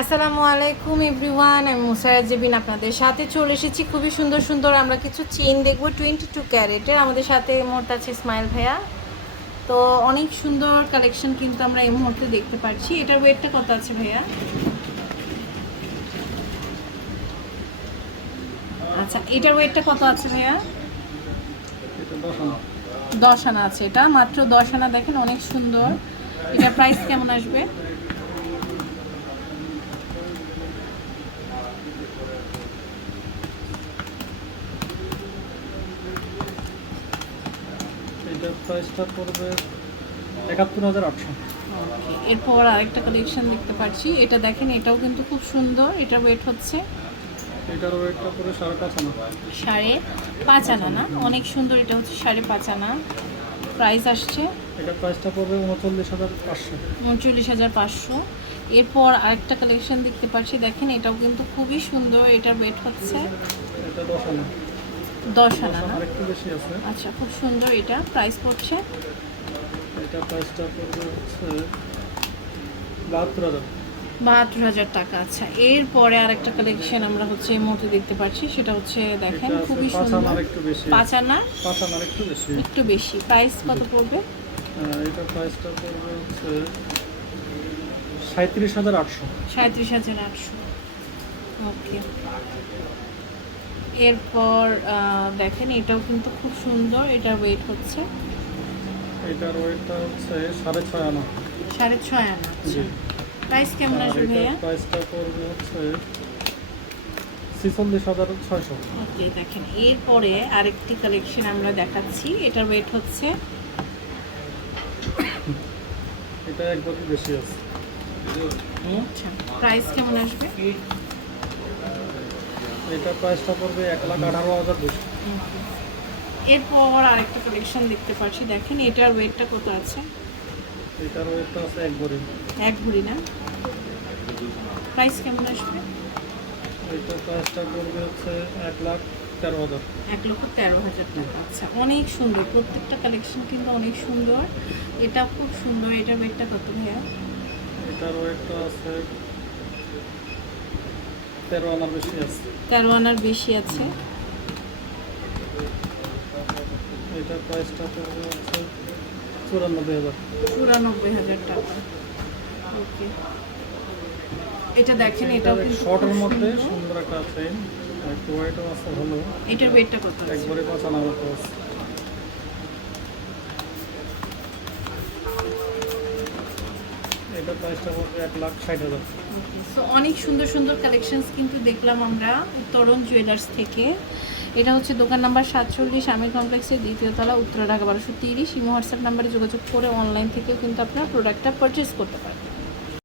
আসসালামু আলাইকুম এভরিওয়ান, আমি মুসারাত জেবিন আপনাদের সাথে চলে এসেছি। খুবই সুন্দর সুন্দর আমরা কিছু চেইন দেখব টোয়েন্টি টু ক্যারেটের আমাদের সাথে এই মুহূর্তে আছে ইসমাইল ভাইয়া। তো অনেক সুন্দর কালেকশন কিন্তু আমরা এই মুহূর্তে দেখতে পাচ্ছি। এটার ওয়েটটা কত আছে ভাইয়া? আচ্ছা এটার ওয়েটটা কত আছে ভাইয়া? এটা দশ আনা দশ আনা আছে। এটা মাত্র দশ আনা, দেখেন অনেক সুন্দর। এটা প্রাইস কেমন আসবে? এইটার প্রাইসটা পড়বে একাত্তর হাজার আটশো। এরপর আরেকটা কালেকশন দেখতে পাচ্ছি। এটা দেখেন এটাও কিন্তু খুব সুন্দর। এটা ওয়েট হচ্ছে? এটার ওয়েটটা পড়বে সাড়ে পাঁচ আনা। সাড়ে পাঁচ আনা না? অনেক সুন্দর এটা হচ্ছে সাড়ে পাঁচ আনা। প্রাইস আসছে? এটার প্রাইসটা পড়বে উনচল্লিশ হাজার পাঁচশো। উনচল্লিশ হাজার পাঁচশো। এরপর আরেকটা কালেকশন দেখতে পাচ্ছি। দেখেন এটাও কিন্তু খুবই সুন্দর। এটার ওয়েট হচ্ছে? এটা দশ আনা। দশ আনা না? আর একটু বেশি আছে। আচ্ছা খুব সুন্দর এটা। প্রাইস পড়ছে? এটার প্রাইসটা পড়বে হচ্ছে বাহাত্তর হাজার। বাহাত্তর হাজার টাকা আচ্ছা। এরপরে আরেকটা কালেকশন আমরা হচ্ছে এই মুহূর্তে দেখতে পাচ্ছি সেটা হচ্ছে দেখেন খুবই সুন্দর। একটু পাঁচ আনা? পাঁচ আনার একটু বেশি। একটু বেশি। প্রাইস কত পড়বে? এটার প্রাইসটা পড়বে হচ্ছে সাঁত্রিশ হাজার আটশো। সাঁত্রিশ হাজার আটশো। ওকে এরপর দেখেন এটাও কিন্তু খুব সুন্দর এটার ওয়েট হচ্ছে। এটার ওয়েটটা হচ্ছে সাড়ে ছয় আনা। সাড়ে ছয় আনা জি। প্রাইস কেমন আর আসবে ভাইয়া? প্রাইসটা পড়বে হচ্ছে ছিচল্লিশ হাজার ছয়শো। ওকে দেখেন এরপরে আরেকটি কালেকশন আমরা দেখাচ্ছি। এটার ওয়েট হচ্ছে এটা একবারই বেশি আছে। আচ্ছা প্রাইস কেমন আসবে? এটা প্রাইসটা পড়বে এক লাখ আঠারো হাজার দুশো। এরপর আরেকটা কালেকশন দেখতে পাচ্ছি। দেখেন এটার ওয়েটটা কত আছে? এটার ওয়েটটা আছে একবারই এক ভরি না? প্রাইস কেমন আসবে? এটার প্রাইসটা পড়বে হচ্ছে এক লাখ তেরো হাজার। এক লক্ষ তেরো হাজার টাকা। আচ্ছা অনেক সুন্দর। প্রত্যেকটা কালেকশন কিন্তু অনেক সুন্দর। এটা খুব সুন্দর। এটার ওয়েটটা কত ভাইয়া? এটার ওয়েটটা আছে তেরো আনার বেশি আছে। তেরো আনার বেশি আছে। এটার প্রাইসটা চুরানব্বই হাজার। চুরানব্বই হাজার টাকা। ওকে। এটা দেখেন এটাও শর্টের মধ্যে সুন্দর। একটা চেইন একটু ওয়েটও আছে ভালো। এটার ওয়েটটা কত আছে? একবারে পাঁচ আনার মতো আছে এটার প্রাইসটা পড়বে এক লাখ ষাট হাজার। সো অনেক সুন্দর সুন্দর কালেকশনস কিন্তু দেখলাম আমরা তরুণ জুয়েলার্স থেকে। এটা হচ্ছে দোকান নাম্বার সাতচল্লিশ আমির কমপ্লেক্সের দ্বিতীয়তলা উত্তরা ঢাকা বারোশো তিরিশ। ইমো হোয়াটসঅ্যাপ নাম্বারে যোগাযোগ করে অনলাইন থেকেও কিন্তু আপনারা প্রোডাক্টটা পারচেস করতে পারেন